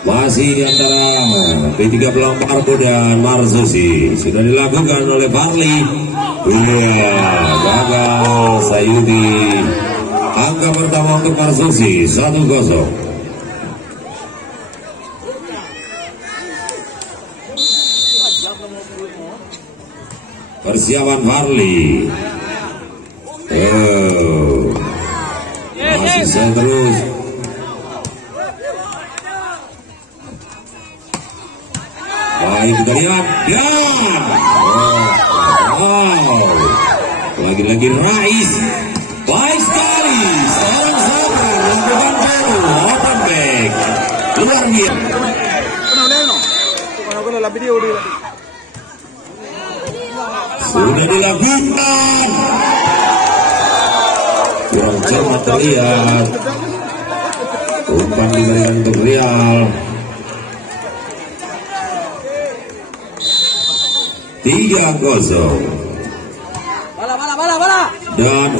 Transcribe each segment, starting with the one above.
Masih antara P13 Marco dan Marzusi. Sudah dilakukan oleh Farli. Iya, gagal Sayudi. Angka pertama untuk Marzusi 1-0. Persiapan Farli. Masih terus. Baik, kita lihat. Ya. Lagi-lagi Rais. Baik sekali. Seorang sabar melakukan baru. Open back. Luar biasa. Sudah dilakukan. Kurang cermat terlihat. Umpan diberikan untuk Real. 3-0. Dan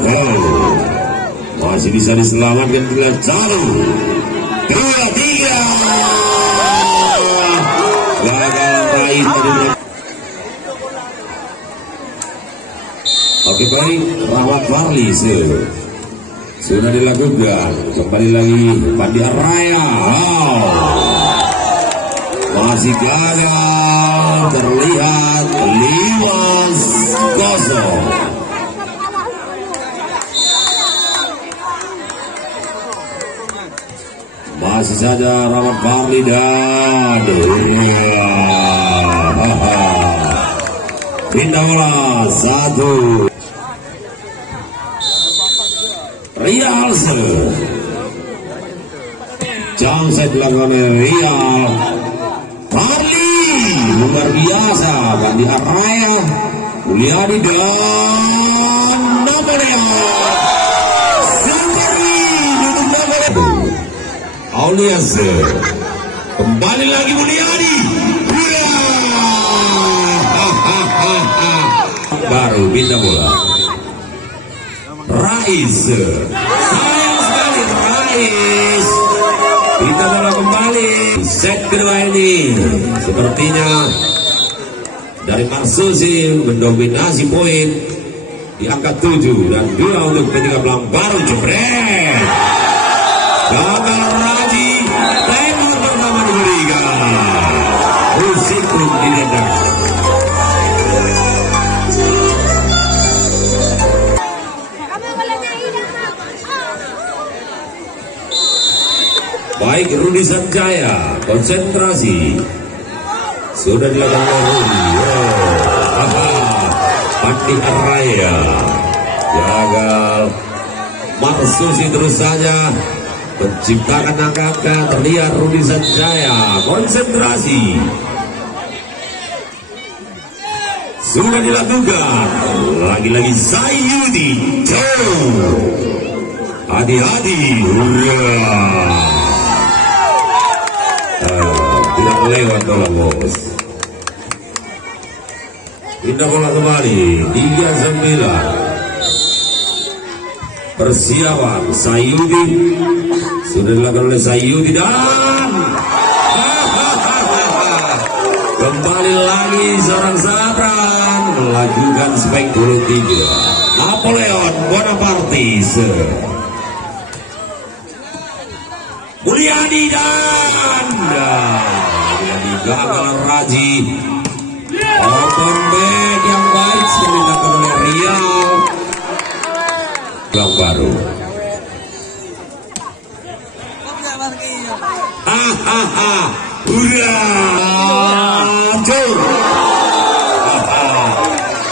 masih bisa diselamatkan bila jauh. 2-3. Gagal baik tadi. Oke, baik, Rahmat Farli sudah dilakukan. Kembali lagi Pandi Araya. Masih gagal terlihat. 5-0. Masih saja Rahmat Farli dan pindah bola 1. Real jam set dilakukan Real. Farli luar biasa. Pandi Araya, Mulyadi dan Napoleon. Aulias kembali lagi Mulyadi. Baru pindah bola. Rais, sayang sekali Rais. Pindah bola kembali. Set kedua ini sepertinya dari Marzusi mendominasi poin di angka 7 dan 2 untuk P13 baru jebret. Gagal Raji. Tembak pertama diberikan. Musik pun didengar. Baik, Rudi Sanjaya konsentrasi. Sudah dilakukan Rudi. Pandi Araya gagal. Marzusi terus saja menciptakan angka-angka. Terlihat Rudi Sanjaya konsentrasi. Sudah dilakukan. Lagi-lagi Sayudi. Hadi-hadi. Tidak lewat bola bos. Pindah bola kembali. 3-9. Persiapan Sayudi. Sudah dilakukan oleh Sayudi dan kembali lagi seorang Sabran melakukan spek 23. Napoleon Bonaparte. Mulyadi dan Mulyadi gagal Raji. Open back yang baik sekali dilakukan oleh Riau. Yang baru.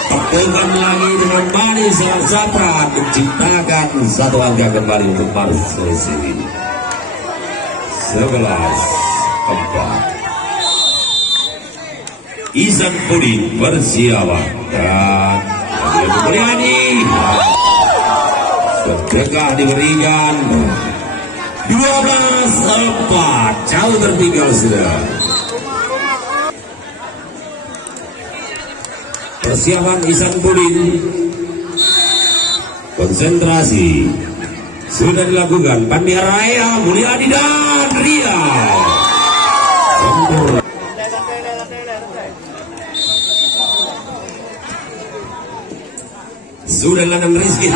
Tepukan lagi dengan manis Sapran menciptakan satu angka kembali untuk Marzusi. 11-4. Isan Pudin bersiapan dan Mulyadi sedekah diberikan. 12-4. Jauh tertinggal sudah. Persiapan Isan Pudin. Konsentrasi sudah dilakukan. Pandi Araya, Mulyadi dan Ria. Sudah landang Rizky.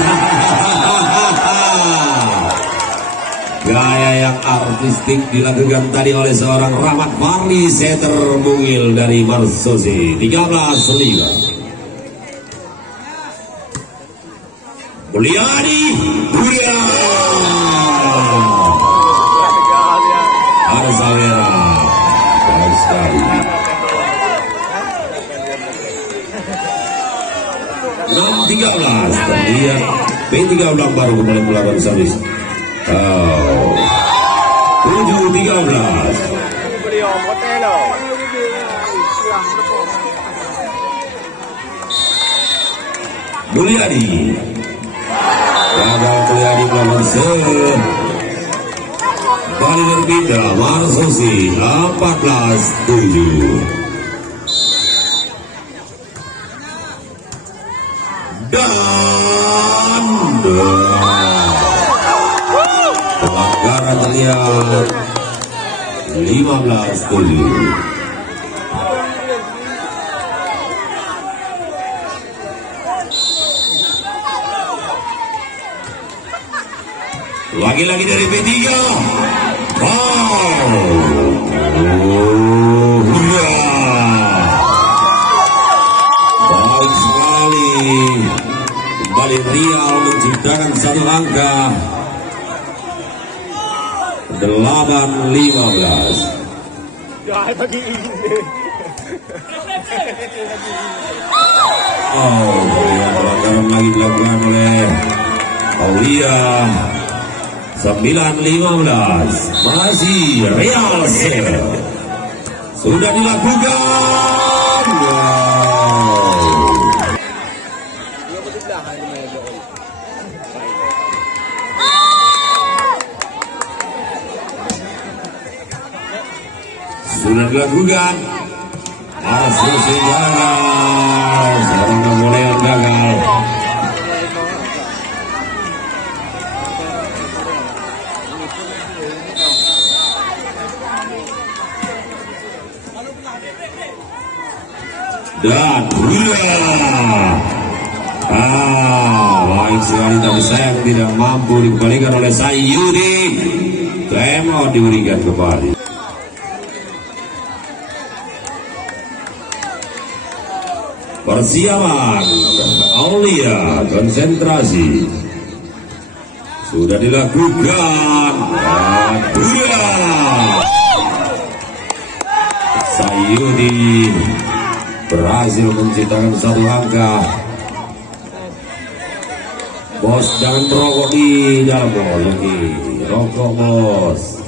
Gaya yang artistik dilakukan tadi oleh seorang Rahmat Farli setter mungil dari Marsosi. 13-5. Mulyadi Buya Arzawera. Baik sekali. 6-13. Terlihat P13 baru kembali melakukan servis. 7-13. Mulyadi gagal Mulyadi melawan kembali berpindah Marsosi. 14-7. Dan pelanggaran terlihat 15-7. Lagi-lagi dari P3. Baik sekali. Kembali Riau menciptakan satu angka. 8-15. Pelanggaran lagi dilakukan oleh Aulia. 9-15. Masih Real sudah dilakukan. Sudah dilakukan. Marsosi gagal. Seorang Napoleon gagal. Dan baik sekali, tapi sayang tidak mampu dikembalikan oleh Sayudi. Timeout diberikan kembali. Persiapan Aulia, konsentrasi sudah dilakukan. Sayudi berhasil menciptakan satu angka. Bos, jangan merokok di dalam lagi. Rokok, bos.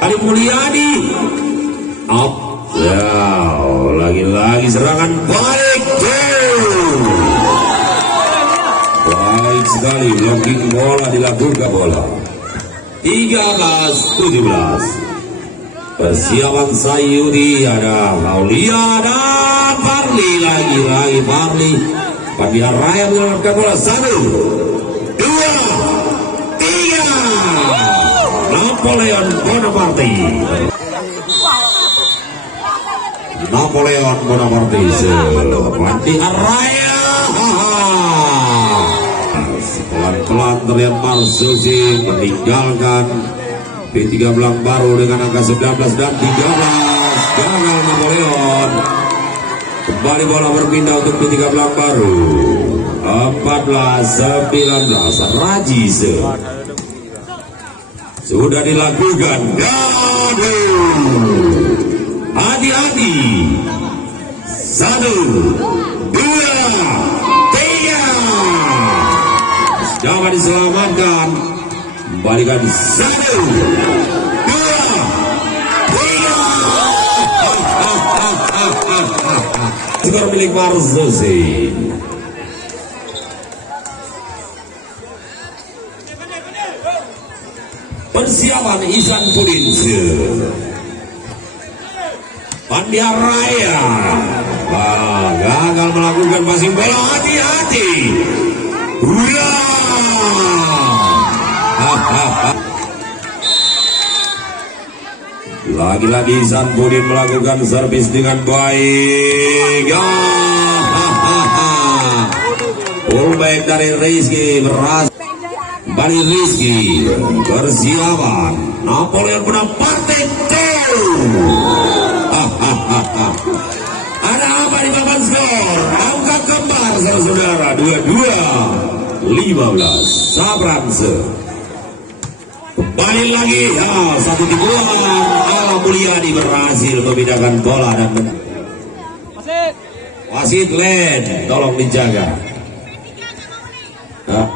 Ali Mulyadi up. Ya, lagi-lagi serangan balik. Baik sekali, blocking bola dilakukan bola. 13-17. Persiapan Sayudi, ada Aulia dan Farli. Lagi-lagi Farli. Pagi Raya menyelamatkan bola. 1, 2, 3. Napoleon Bonaparte. Napoleon Bonaparte. Pagi Raya. Pelan-pelan terlihat Marsosi meninggalkan P3 baru dengan angka 19 dan 13. Gagal Napoleon. Kembali bola berpindah untuk P3 baru. 14-19. Rajise sudah dilakukan. Hati-hati. 1, 2, 3. Dapat diselamatkan. Kembalikan. 1, 2, 3. Skor milik Marsosi. Persiapan Ihsan Pudinse. Pandia Raya. Gagal melakukan passing bola. Hati-hati. Lagi-lagi Sanbudin melakukan servis dengan baik. Pullback dari Rizky berhasil. Kembali Rizky bersiapan. Napoleon menang partai Ada apa di papan skor? Angka kembar saudara, 22-15 Sabranse. Kembali lagi, satu tipuan Ala Mulyadi berhasil membedakan bola dan menang. Wasit Len, tolong dijaga.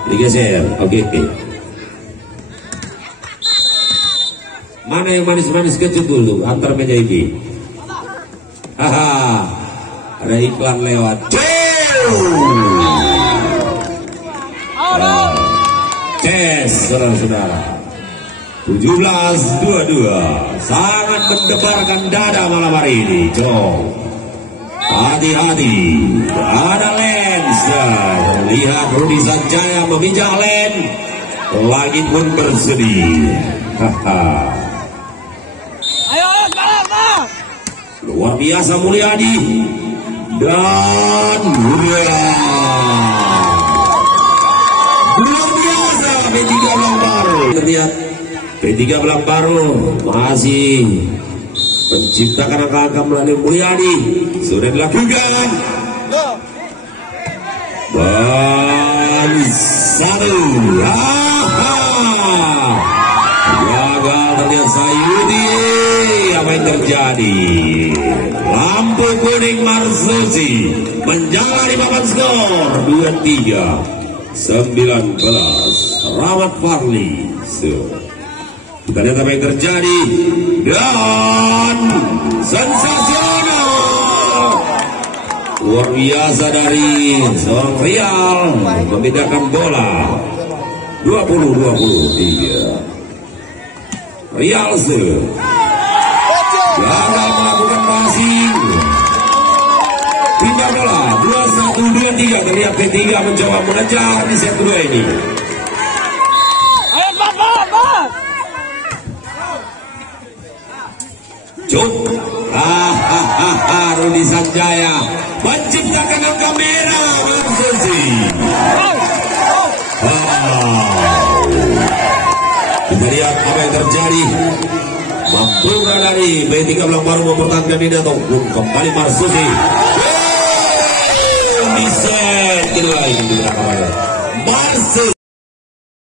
Digeser, oke. Mana yang manis-manis kecil dulu antar meja ini? Ada iklan lewat. Ces, saudara-saudara. 17-22, sangat mendebarkan dada malam hari ini. Hati-hati, ada Lens. Lihat Rudi Sanjaya memijak Len. Langit pun bersedih. Ayo, luar biasa Mulyadi dan luar biasa P3 Belang Baru. Lihat P3 Belang Baru masih menciptakan angka-angka melalui Mulyadi. Sudah dilakukan dan satu gagal terlihat Sayudi. Apa yang terjadi? Lampu kuning Marsusi menjaga di papan skor 23-19 Rahmat Farli. Kita lihat apa yang terjadi dan sensasional luar biasa dari seorang Rial membedakan bola 20-23 Rial gagal melakukan passing, pindah bola 21-23. Terlihat P3 mencoba mengejar di set kedua ini. Rudi Sanjaya menciptakan angka merah Marsusi. Kita lihat apa yang terjadi. Mampukah dari P3 Belang Baru mempertahankan ini atau kembali Marsusi? Di set kedua ini di belakang.